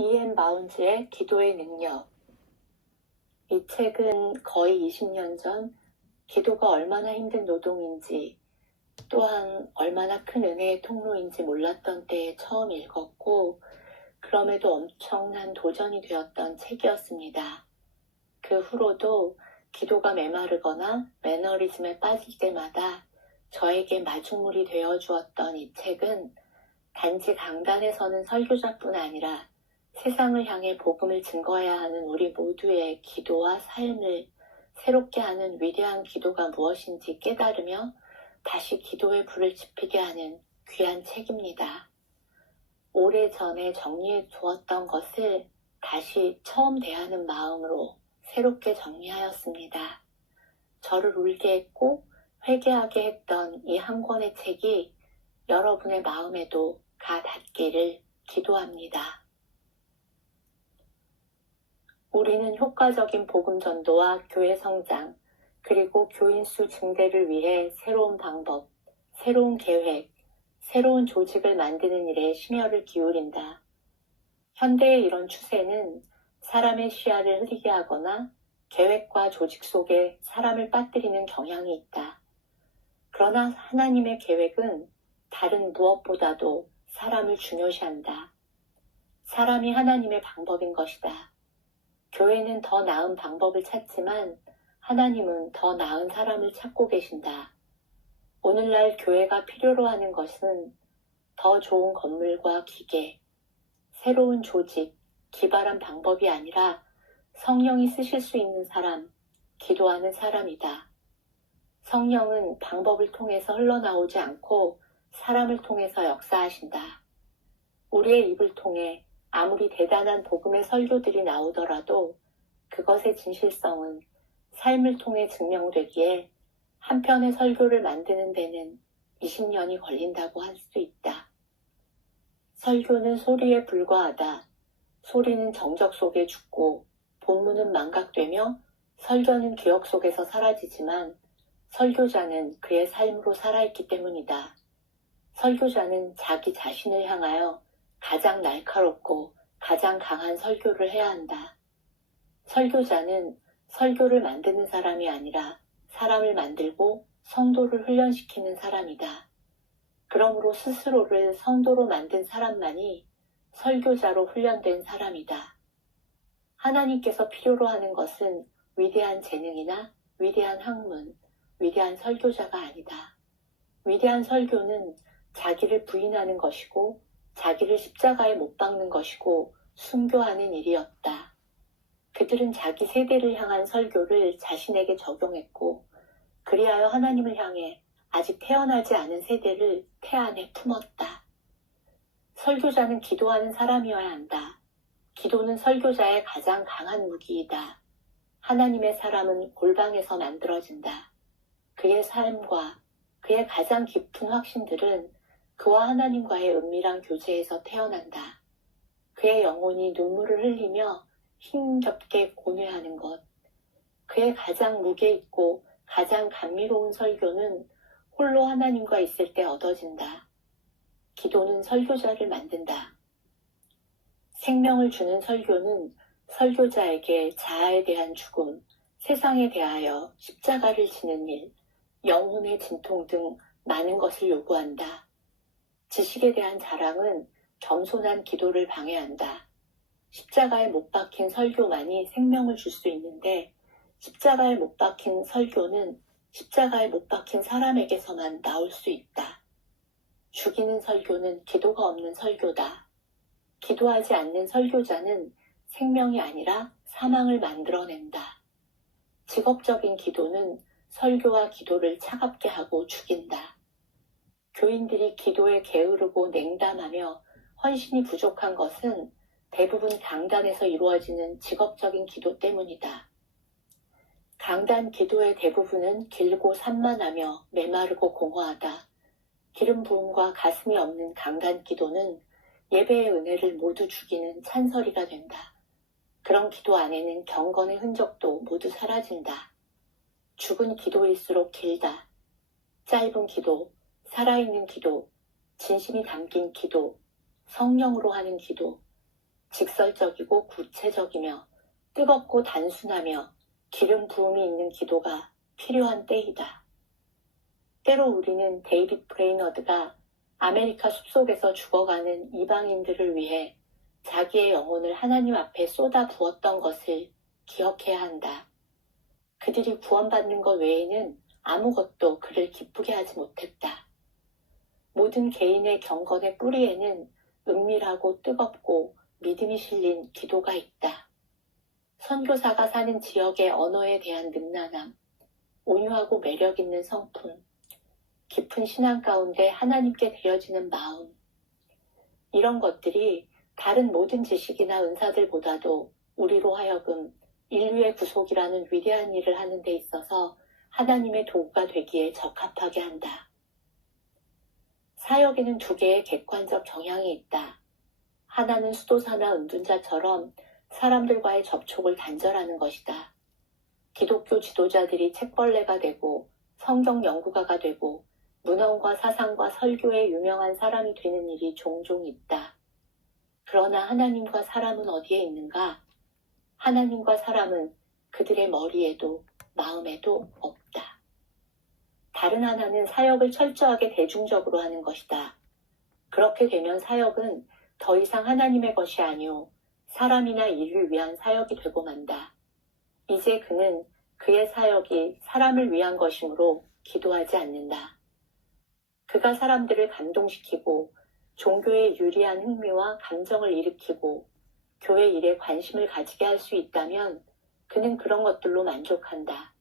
E.M. 바운즈의 기도의 능력. 이 책은 거의 20년 전 기도가 얼마나 힘든 노동인지 또한 얼마나 큰 은혜의 통로인지 몰랐던 때에 처음 읽었고 그럼에도 엄청난 도전이 되었던 책이었습니다. 그 후로도 기도가 메마르거나 매너리즘에 빠질 때마다 저에게 마중물이 되어 주었던 이 책은 단지 강단에 서는 설교자뿐 아니라 세상을 향해 복음을 증거해야 하는 우리 모두의 기도와 삶을 새롭게 하는 위대한 기도가 무엇인지 깨달으며 다시 기도의 불을 지피게 하는 귀한 책입니다. 오래전에 정리해 두었던 것을 다시 처음 대하는 마음으로 새롭게 정리하였습니다. 저를 울게 했고 회개하게 했던 이 한 권의 책이 여러분의 마음에도 가 닿기를 기도합니다. 우리는 효과적인 복음 전도와 교회 성장, 그리고 교인 수 증대를 위해 새로운 방법, 새로운 계획, 새로운 조직을 만드는 일에 심혈을 기울인다. 현대의 이런 추세는 사람의 시야를 흐리게 하거나 계획과 조직 속에 사람을 빠뜨리는 경향이 있다. 그러나 하나님의 계획은 다른 무엇보다도 사람을 중요시한다. 사람이 하나님의 방법인 것이다. 교회는 더 나은 방법을 찾지만 하나님은 더 나은 사람을 찾고 계신다. 오늘날 교회가 필요로 하는 것은 더 좋은 건물과 기계, 새로운 조직, 기발한 방법이 아니라 성령이 쓰실 수 있는 사람, 기도하는 사람이다. 성령은 방법을 통해서 흘러나오지 않고 사람을 통해서 역사하신다. 우리의 입을 통해 아무리 대단한 복음의 설교들이 나오더라도 그것의 진실성은 삶을 통해 증명되기에 한 편의 설교를 만드는 데는 20년이 걸린다고 할 수 있다. 설교는 소리에 불과하다. 소리는 정적 속에 죽고 본문은 망각되며 설교는 기억 속에서 사라지지만 설교자는 그의 삶으로 살아있기 때문이다. 설교자는 자기 자신을 향하여 가장 날카롭고 가장 강한 설교를 해야 한다. 설교자는 설교를 만드는 사람이 아니라 사람을 만들고 성도를 훈련시키는 사람이다. 그러므로 스스로를 성도로 만든 사람만이 설교자로 훈련된 사람이다. 하나님께서 필요로 하는 것은 위대한 재능이나 위대한 학문, 위대한 설교자가 아니다. 위대한 설교는 자기를 부인하는 것이고 자기를 십자가에 못 박는 것이고 순교하는 일이었다. 그들은 자기 세대를 향한 설교를 자신에게 적용했고 그리하여 하나님을 향해 아직 태어나지 않은 세대를 태안에 품었다. 설교자는 기도하는 사람이어야 한다. 기도는 설교자의 가장 강한 무기이다. 하나님의 사람은 골방에서 만들어진다. 그의 삶과 그의 가장 깊은 확신들은 그와 하나님과의 은밀한 교제에서 태어난다. 그의 영혼이 눈물을 흘리며 힘겹게 고뇌하는 것. 그의 가장 무게 있고 가장 감미로운 설교는 홀로 하나님과 있을 때 얻어진다. 기도는 설교자를 만든다. 생명을 주는 설교는 설교자에게 자아에 대한 죽음, 세상에 대하여 십자가를 지는 일, 영혼의 진통 등 많은 것을 요구한다. 지식에 대한 자랑은 겸손한 기도를 방해한다. 십자가에 못 박힌 설교만이 생명을 줄 수 있는데 십자가에 못 박힌 설교는 십자가에 못 박힌 사람에게서만 나올 수 있다. 죽이는 설교는 기도가 없는 설교다. 기도하지 않는 설교자는 생명이 아니라 사망을 만들어낸다. 직업적인 기도는 설교와 기도를 차갑게 하고 죽인다. 교인들이 기도에 게으르고 냉담하며 헌신이 부족한 것은 대부분 강단에서 이루어지는 직업적인 기도 때문이다. 강단 기도의 대부분은 길고 산만하며 메마르고 공허하다. 기름 부음과 가슴이 없는 강단 기도는 예배의 은혜를 모두 죽이는 찬설이가 된다. 그런 기도 안에는 경건의 흔적도 모두 사라진다. 죽은 기도일수록 길다. 짧은 기도, 살아있는 기도, 진심이 담긴 기도, 성령으로 하는 기도, 직설적이고 구체적이며 뜨겁고 단순하며 기름 부음이 있는 기도가 필요한 때이다. 때로 우리는 데이빗 브레이너드가 아메리카 숲속에서 죽어가는 이방인들을 위해 자기의 영혼을 하나님 앞에 쏟아 부었던 것을 기억해야 한다. 그들이 구원받는 것 외에는 아무것도 그를 기쁘게 하지 못했다. 모든 개인의 경건의 뿌리에는 은밀하고 뜨겁고 믿음이 실린 기도가 있다. 선교사가 사는 지역의 언어에 대한 능란함, 온유하고 매력 있는 성품, 깊은 신앙 가운데 하나님께 드려지는 마음, 이런 것들이 다른 모든 지식이나 은사들보다도 우리로 하여금 인류의 구속이라는 위대한 일을 하는 데 있어서 하나님의 도구가 되기에 적합하게 한다. 사역에는 두 개의 객관적 경향이 있다. 하나는 수도사나 은둔자처럼 사람들과의 접촉을 단절하는 것이다. 기독교 지도자들이 책벌레가 되고 성경 연구가가 되고 문헌과 사상과 설교에 유명한 사람이 되는 일이 종종 있다. 그러나 하나님과 사람은 어디에 있는가? 하나님과 사람은 그들의 머리에도 마음에도 없다. 다른 하나는 사역을 철저하게 대중적으로 하는 것이다. 그렇게 되면 사역은 더 이상 하나님의 것이 아니오 사람이나 일을 위한 사역이 되고 만다. 이제 그는 그의 사역이 사람을 위한 것이므로 기도하지 않는다. 그가 사람들을 감동시키고 종교에 유리한 흥미와 감정을 일으키고 교회 일에 관심을 가지게 할 수 있다면 그는 그런 것들로 만족한다.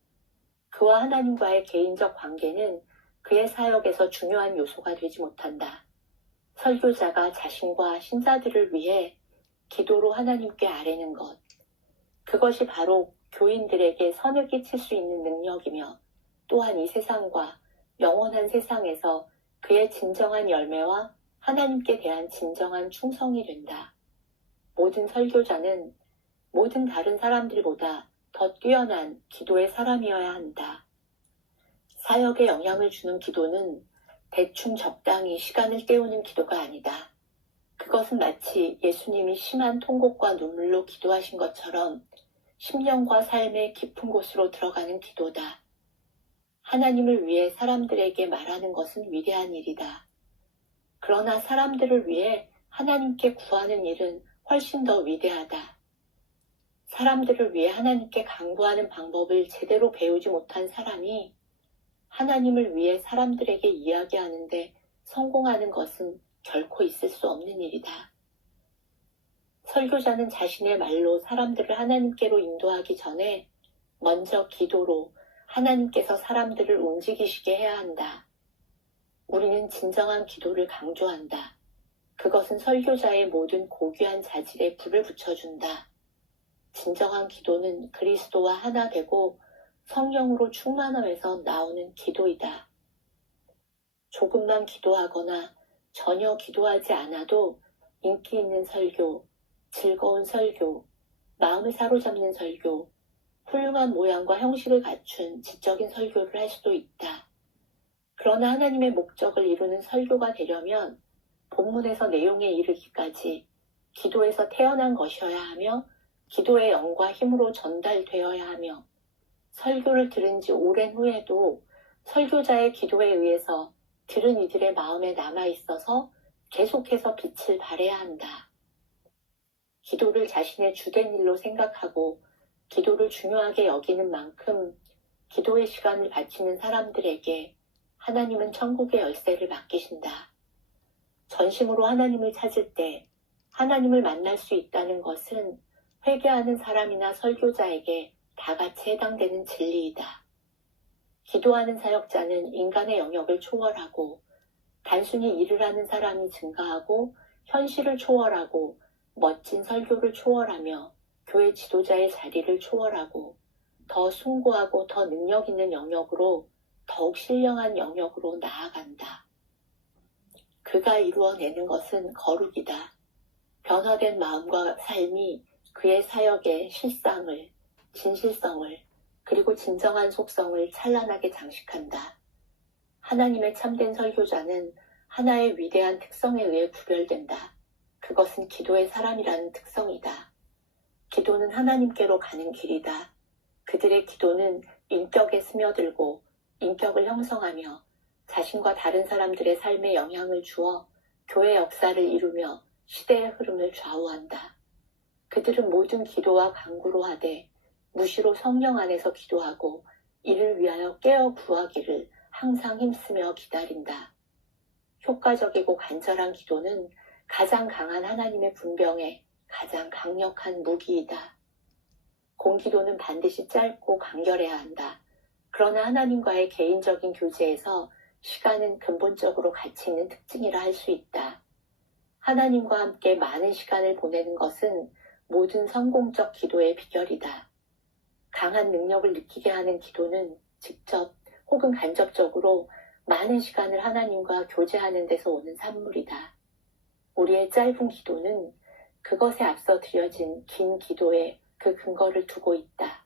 그와 하나님과의 개인적 관계는 그의 사역에서 중요한 요소가 되지 못한다. 설교자가 자신과 신자들을 위해 기도로 하나님께 아뢰는 것, 그것이 바로 교인들에게 선을 끼칠 수 있는 능력이며 또한 이 세상과 영원한 세상에서 그의 진정한 열매와 하나님께 대한 진정한 충성이 된다. 모든 설교자는 모든 다른 사람들보다 더 뛰어난 기도의 사람이어야 한다. 사역에 영향을 주는 기도는 대충 적당히 시간을 때우는 기도가 아니다. 그것은 마치 예수님이 심한 통곡과 눈물로 기도하신 것처럼 심령과 삶의 깊은 곳으로 들어가는 기도다. 하나님을 위해 사람들에게 말하는 것은 위대한 일이다. 그러나 사람들을 위해 하나님께 구하는 일은 훨씬 더 위대하다. 사람들을 위해 하나님께 간구하는 방법을 제대로 배우지 못한 사람이 하나님을 위해 사람들에게 이야기하는데 성공하는 것은 결코 있을 수 없는 일이다. 설교자는 자신의 말로 사람들을 하나님께로 인도하기 전에 먼저 기도로 하나님께서 사람들을 움직이시게 해야 한다. 우리는 진정한 기도를 강조한다. 그것은 설교자의 모든 고귀한 자질에 불을 붙여준다. 진정한 기도는 그리스도와 하나 되고 성령으로 충만함에서 나오는 기도이다. 조금만 기도하거나 전혀 기도하지 않아도 인기 있는 설교, 즐거운 설교, 마음을 사로잡는 설교, 훌륭한 모양과 형식을 갖춘 지적인 설교를 할 수도 있다. 그러나 하나님의 목적을 이루는 설교가 되려면 본문에서 내용에 이르기까지 기도에서 태어난 것이어야 하며 기도의 영과 힘으로 전달되어야 하며 설교를 들은 지 오랜 후에도 설교자의 기도에 의해서 들은 이들의 마음에 남아있어서 계속해서 빛을 발해야 한다. 기도를 자신의 주된 일로 생각하고 기도를 중요하게 여기는 만큼 기도의 시간을 바치는 사람들에게 하나님은 천국의 열쇠를 맡기신다. 전심으로 하나님을 찾을 때 하나님을 만날 수 있다는 것은 회개하는 사람이나 설교자에게 다 같이 해당되는 진리이다. 기도하는 사역자는 인간의 영역을 초월하고 단순히 일을 하는 사람이 증가하고 현실을 초월하고 멋진 설교를 초월하며 교회 지도자의 자리를 초월하고 더 숭고하고 더 능력 있는 영역으로 더욱 신령한 영역으로 나아간다. 그가 이루어내는 것은 거룩이다. 변화된 마음과 삶이 그의 사역의 실상을, 진실성을, 그리고 진정한 속성을 찬란하게 장식한다. 하나님의 참된 설교자는 하나의 위대한 특성에 의해 구별된다. 그것은 기도의 사람이라는 특성이다. 기도는 하나님께로 가는 길이다. 그들의 기도는 인격에 스며들고 인격을 형성하며 자신과 다른 사람들의 삶에 영향을 주어 교회 역사를 이루며 시대의 흐름을 좌우한다. 그들은 모든 기도와 간구로 하되 무시로 성령 안에서 기도하고 이를 위하여 깨어 구하기를 항상 힘쓰며 기다린다. 효과적이고 간절한 기도는 가장 강한 하나님의 분병에 가장 강력한 무기이다. 공기도는 반드시 짧고 간결해야 한다. 그러나 하나님과의 개인적인 교제에서 시간은 근본적으로 가치 있는 특징이라 할 수 있다. 하나님과 함께 많은 시간을 보내는 것은 모든 성공적 기도의 비결이다. 강한 능력을 느끼게 하는 기도는 직접 혹은 간접적으로 많은 시간을 하나님과 교제하는 데서 오는 산물이다. 우리의 짧은 기도는 그것에 앞서 드려진 긴 기도에 그 근거를 두고 있다.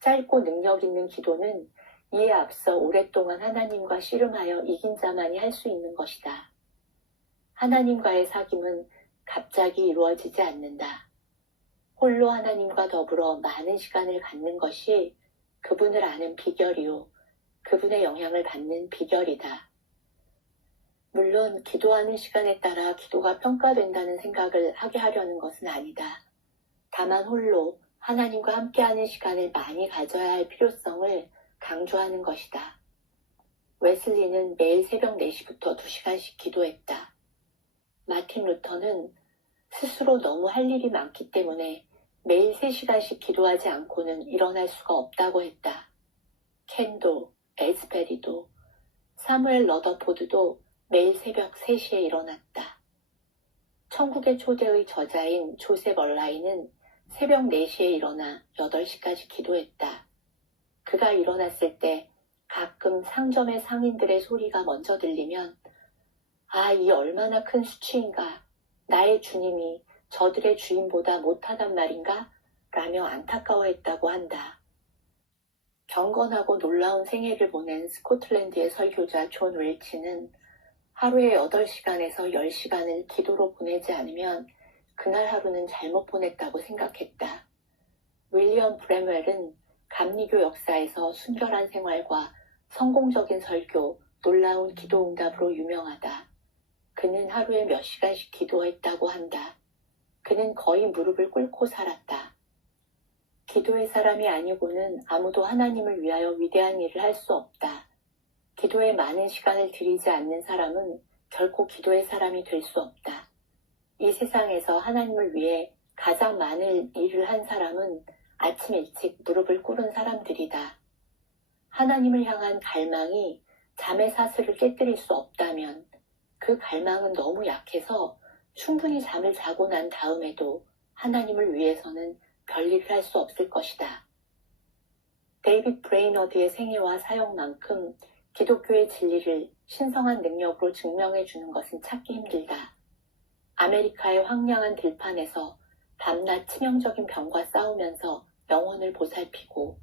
짧고 능력 있는 기도는 이에 앞서 오랫동안 하나님과 씨름하여 이긴 자만이 할 수 있는 것이다. 하나님과의 사귐은 갑자기 이루어지지 않는다. 홀로 하나님과 더불어 많은 시간을 갖는 것이 그분을 아는 비결이요, 그분의 영향을 받는 비결이다. 물론 기도하는 시간에 따라 기도가 평가된다는 생각을 하게 하려는 것은 아니다. 다만 홀로 하나님과 함께하는 시간을 많이 가져야 할 필요성을 강조하는 것이다. 웨슬리는 매일 새벽 4시부터 2시간씩 기도했다. 마틴 루터는 스스로 너무 할 일이 많기 때문에 매일 3시간씩 기도하지 않고는 일어날 수가 없다고 했다. 켄도, 에스페리도, 사무엘 러더포드도 매일 새벽 3시에 일어났다. 천국의 초대의 저자인 조셉 얼라인은 새벽 4시에 일어나 8시까지 기도했다. 그가 일어났을 때 가끔 상점의 상인들의 소리가 먼저 들리면 아, 이 얼마나 큰 수치인가. 나의 주님이 저들의 주인보다 못하단 말인가? 라며 안타까워했다고 한다. 경건하고 놀라운 생애를 보낸 스코틀랜드의 설교자 존 웰치는 하루에 8시간에서 10시간을 기도로 보내지 않으면 그날 하루는 잘못 보냈다고 생각했다. 윌리엄 브래멜은 감리교 역사에서 순결한 생활과 성공적인 설교, 놀라운 기도 응답으로 유명하다. 그는 하루에 몇 시간씩 기도했다고 한다. 그는 거의 무릎을 꿇고 살았다. 기도의 사람이 아니고는 아무도 하나님을 위하여 위대한 일을 할 수 없다. 기도에 많은 시간을 들이지 않는 사람은 결코 기도의 사람이 될 수 없다. 이 세상에서 하나님을 위해 가장 많은 일을 한 사람은 아침 일찍 무릎을 꿇은 사람들이다. 하나님을 향한 갈망이 잠의 사슬을 깨뜨릴 수 없다면 그 갈망은 너무 약해서 충분히 잠을 자고 난 다음에도 하나님을 위해서는 별일을 할 수 없을 것이다. 데이빗 브레이너드의 생애와 사역만큼 기독교의 진리를 신성한 능력으로 증명해 주는 것은 찾기 힘들다. 아메리카의 황량한 들판에서 밤낮 치명적인 병과 싸우면서 영혼을 보살피고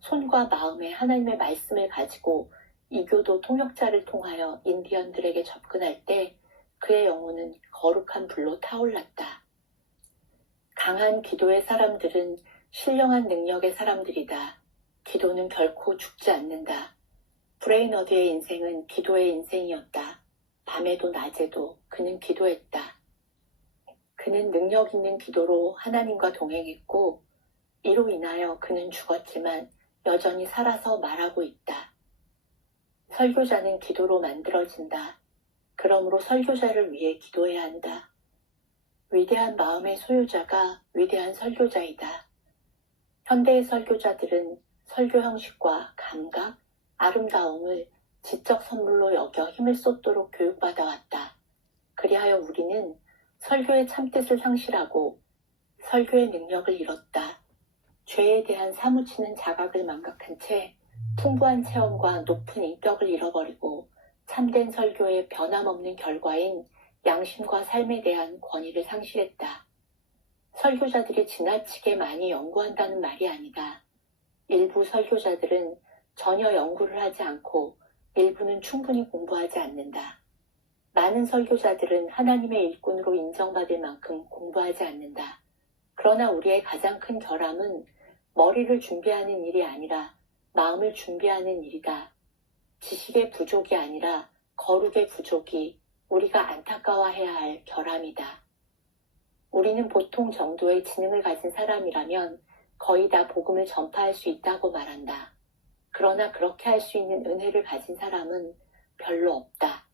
손과 마음에 하나님의 말씀을 가지고 이교도 통역자를 통하여 인디언들에게 접근할 때 그의 영혼은 거룩한 불로 타올랐다. 강한 기도의 사람들은 신령한 능력의 사람들이다. 기도는 결코 죽지 않는다. 브레이너드의 인생은 기도의 인생이었다. 밤에도 낮에도 그는 기도했다. 그는 능력 있는 기도로 하나님과 동행했고 이로 인하여 그는 죽었지만 여전히 살아서 말하고 있다. 설교자는 기도로 만들어진다. 그러므로 설교자를 위해 기도해야 한다. 위대한 마음의 소유자가 위대한 설교자이다. 현대의 설교자들은 설교 형식과 감각, 아름다움을 지적 선물로 여겨 힘을 쏟도록 교육받아왔다. 그리하여 우리는 설교의 참뜻을 상실하고 설교의 능력을 잃었다. 죄에 대한 사무치는 자각을 망각한 채 풍부한 체험과 높은 인격을 잃어버리고 참된 설교의 변함없는 결과인 양심과 삶에 대한 권위를 상실했다. 설교자들이 지나치게 많이 연구한다는 말이 아니다. 일부 설교자들은 전혀 연구를 하지 않고 일부는 충분히 공부하지 않는다. 많은 설교자들은 하나님의 일꾼으로 인정받을 만큼 공부하지 않는다. 그러나 우리의 가장 큰 결함은 머리를 준비하는 일이 아니라 마음을 준비하는 일이다. 지식의 부족이 아니라 거룩의 부족이 우리가 안타까워해야 할 결함이다. 우리는 보통 정도의 지능을 가진 사람이라면 거의 다 복음을 전파할 수 있다고 말한다. 그러나 그렇게 할 수 있는 은혜를 가진 사람은 별로 없다.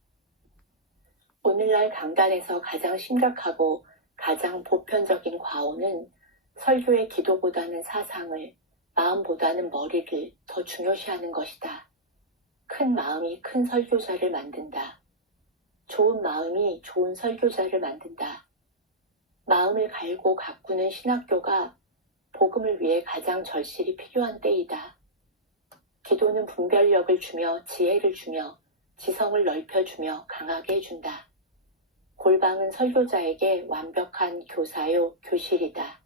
오늘날 강단에서 가장 심각하고 가장 보편적인 과오는 설교의 기도보다는 사상을, 마음보다는 머리를 더 중요시하는 것이다. 큰 마음이 큰 설교자를 만든다. 좋은 마음이 좋은 설교자를 만든다. 마음을 갈고 가꾸는 신학교가 복음을 위해 가장 절실히 필요한 때이다. 기도는 분별력을 주며 지혜를 주며 지성을 넓혀주며 강하게 해준다. 골방은 설교자에게 완벽한 교사요, 교실이다.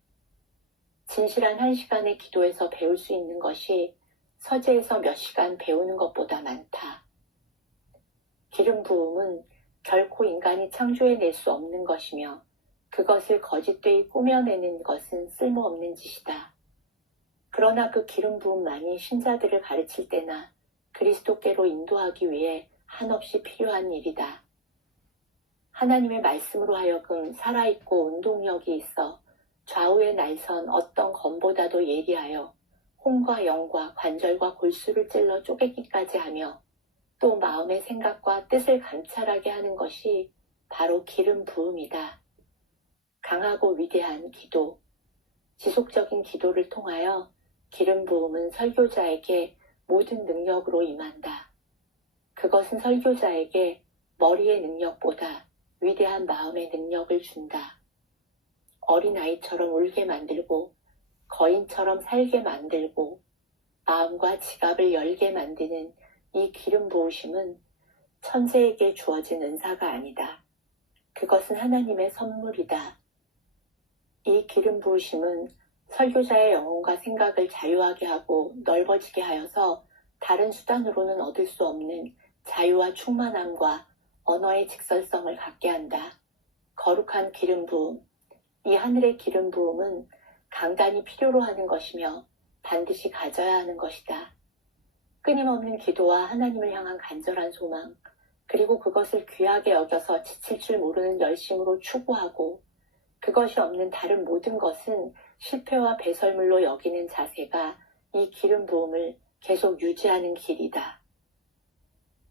진실한 1시간의 기도에서 배울 수 있는 것이 서재에서 몇 시간 배우는 것보다 많다. 기름 부음은 결코 인간이 창조해낼 수 없는 것이며 그것을 거짓되이 꾸며내는 것은 쓸모없는 짓이다. 그러나 그 기름 부음만이 신자들을 가르칠 때나 그리스도께로 인도하기 위해 한없이 필요한 일이다. 하나님의 말씀으로 하여금 살아있고 운동력이 있어 좌우의 날선 어떤 검보다도 예리하여 혼과 영과 관절과 골수를 찔러 쪼개기까지 하며 또 마음의 생각과 뜻을 감찰하게 하는 것이 바로 기름 부음이다. 강하고 위대한 기도, 지속적인 기도를 통하여 기름 부음은 설교자에게 모든 능력으로 임한다. 그것은 설교자에게 머리의 능력보다 위대한 마음의 능력을 준다. 어린아이처럼 울게 만들고 거인처럼 살게 만들고 마음과 지갑을 열게 만드는 이 기름 부으심은 천재에게 주어진 은사가 아니다. 그것은 하나님의 선물이다. 이 기름 부으심은 설교자의 영혼과 생각을 자유하게 하고 넓어지게 하여서 다른 수단으로는 얻을 수 없는 자유와 충만함과 언어의 직설성을 갖게 한다. 거룩한 기름 부음, 이 하늘의 기름 부음은 강단이 필요로 하는 것이며 반드시 가져야 하는 것이다. 끊임없는 기도와 하나님을 향한 간절한 소망, 그리고 그것을 귀하게 여겨서 지칠 줄 모르는 열심으로 추구하고 그것이 없는 다른 모든 것은 실패와 배설물로 여기는 자세가 이 기름 부음을 계속 유지하는 길이다.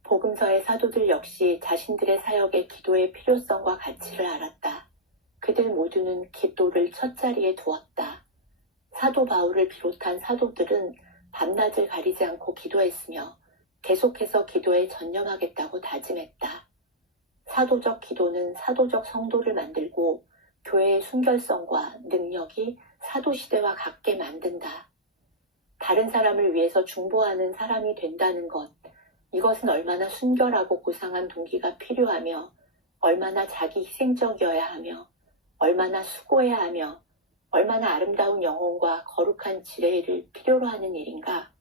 복음서의 사도들 역시 자신들의 사역의 기도의 필요성과 가치를 알았다. 그들 모두는 기도를 첫자리에 두었다. 사도 바울을 비롯한 사도들은 밤낮을 가리지 않고 기도했으며 계속해서 기도에 전념하겠다고 다짐했다. 사도적 기도는 사도적 성도를 만들고 교회의 순결성과 능력이 사도시대와 같게 만든다. 다른 사람을 위해서 중보하는 사람이 된다는 것, 이것은 얼마나 순결하고 고상한 동기가 필요하며 얼마나 자기 희생적이어야 하며 얼마나 수고해야 하며 얼마나 아름다운 영혼과 거룩한 지혜를 필요로 하는 일인가.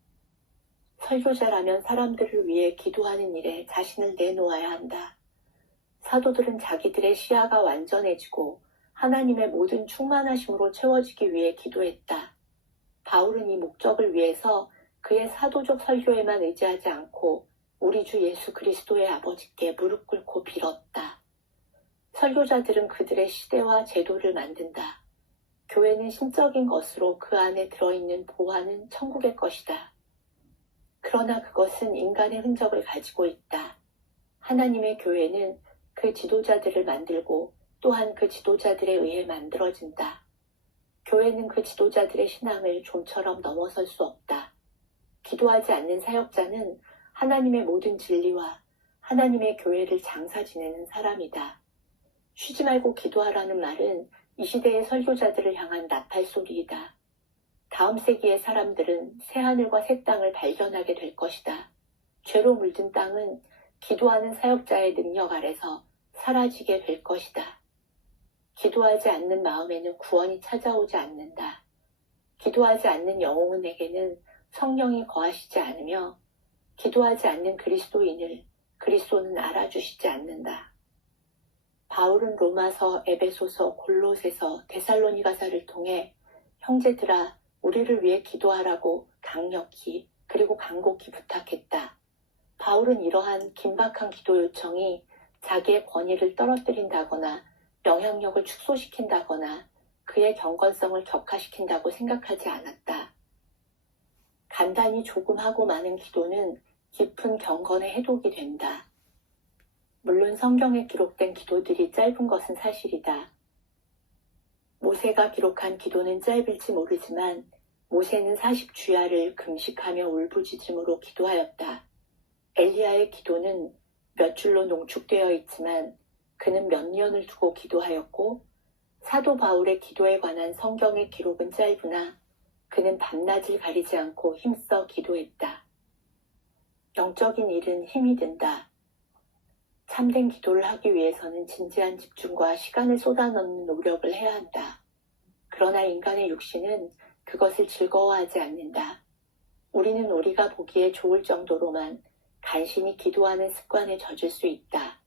설교자라면 사람들을 위해 기도하는 일에 자신을 내놓아야 한다. 사도들은 자기들의 시야가 완전해지고 하나님의 모든 충만하심으로 채워지기 위해 기도했다. 바울은 이 목적을 위해서 그의 사도적 설교에만 의지하지 않고 우리 주 예수 그리스도의 아버지께 무릎 꿇고 빌었다. 설교자들은 그들의 시대와 제도를 만든다. 교회는 신적인 것으로 그 안에 들어있는 보화는 천국의 것이다. 그러나 그것은 인간의 흔적을 가지고 있다. 하나님의 교회는 그 지도자들을 만들고 또한 그 지도자들에 의해 만들어진다. 교회는 그 지도자들의 신앙을 좀처럼 넘어설 수 없다. 기도하지 않는 사역자는 하나님의 모든 진리와 하나님의 교회를 장사 지내는 사람이다. 쉬지 말고 기도하라는 말은 이 시대의 설교자들을 향한 나팔소리이다. 다음 세기의 사람들은 새하늘과 새 땅을 발견하게 될 것이다. 죄로 물든 땅은 기도하는 사역자의 능력 아래서 사라지게 될 것이다. 기도하지 않는 마음에는 구원이 찾아오지 않는다. 기도하지 않는 영혼에게는 성령이 거하시지 않으며 기도하지 않는 그리스도인을 그리스도는 알아주시지 않는다. 바울은 로마서, 에베소서, 골로새서, 데살로니가서를 통해 형제들아 우리를 위해 기도하라고 강력히 그리고 간곡히 부탁했다. 바울은 이러한 긴박한 기도 요청이 자기의 권위를 떨어뜨린다거나 영향력을 축소시킨다거나 그의 경건성을 격하시킨다고 생각하지 않았다. 간단히 조금 하고 많은 기도는 깊은 경건의 해독이 된다. 물론 성경에 기록된 기도들이 짧은 것은 사실이다. 모세가 기록한 기도는 짧을지 모르지만 모세는 40주야를 금식하며 울부짖음으로 기도하였다. 엘리야의 기도는 몇 줄로 농축되어 있지만 그는 몇 년을 두고 기도하였고 사도 바울의 기도에 관한 성경의 기록은 짧으나 그는 밤낮을 가리지 않고 힘써 기도했다. 영적인 일은 힘이 든다. 참된 기도를 하기 위해서는 진지한 집중과 시간을 쏟아넣는 노력을 해야 한다. 그러나 인간의 육신은 그것을 즐거워하지 않는다. 우리는 우리가 보기에 좋을 정도로만 간신히 기도하는 습관에 젖을 수 있다.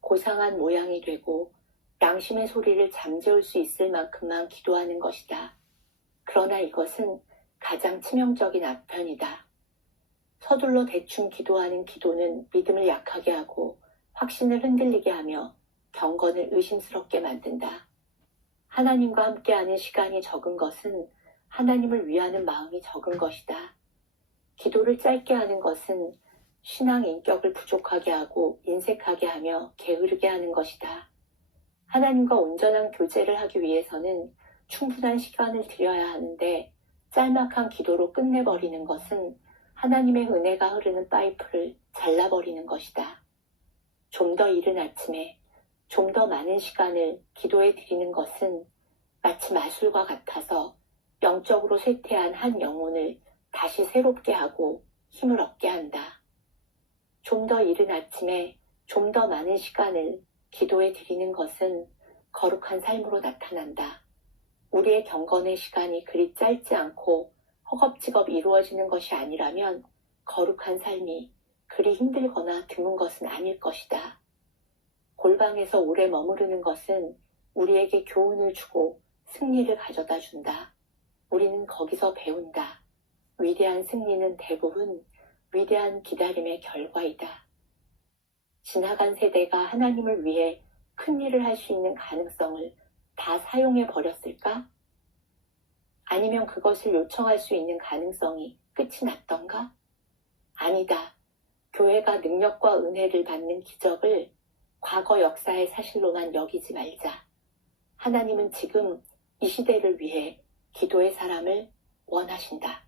고상한 모양이 되고 양심의 소리를 잠재울 수 있을 만큼만 기도하는 것이다. 그러나 이것은 가장 치명적인 악편이다. 서둘러 대충 기도하는 기도는 믿음을 약하게 하고 확신을 흔들리게 하며 경건을 의심스럽게 만든다. 하나님과 함께하는 시간이 적은 것은 하나님을 위하는 마음이 적은 것이다. 기도를 짧게 하는 것은 신앙 인격을 부족하게 하고 인색하게 하며 게으르게 하는 것이다. 하나님과 온전한 교제를 하기 위해서는 충분한 시간을 들여야 하는데 짤막한 기도로 끝내버리는 것은 하나님의 은혜가 흐르는 파이프를 잘라버리는 것이다. 좀 더 이른 아침에 좀 더 많은 시간을 기도에 드리는 것은 마치 마술과 같아서 영적으로 쇠퇴한 한 영혼을 다시 새롭게 하고 힘을 얻게 한다. 좀 더 이른 아침에 좀 더 많은 시간을 기도에 드리는 것은 거룩한 삶으로 나타난다. 우리의 경건의 시간이 그리 짧지 않고 허겁지겁 이루어지는 것이 아니라면 거룩한 삶이 그리 힘들거나 드문 것은 아닐 것이다. 골방에서 오래 머무르는 것은 우리에게 교훈을 주고 승리를 가져다 준다. 우리는 거기서 배운다. 위대한 승리는 대부분 위대한 기다림의 결과이다. 지나간 세대가 하나님을 위해 큰 일을 할 수 있는 가능성을 다 사용해 버렸을까? 아니면 그것을 요청할 수 있는 가능성이 끝이 났던가? 아니다. 교회가 능력과 은혜를 받는 기적을 과거 역사의 사실로만 여기지 말자. 하나님은 지금 이 시대를 위해 기도의 사람을 원하신다.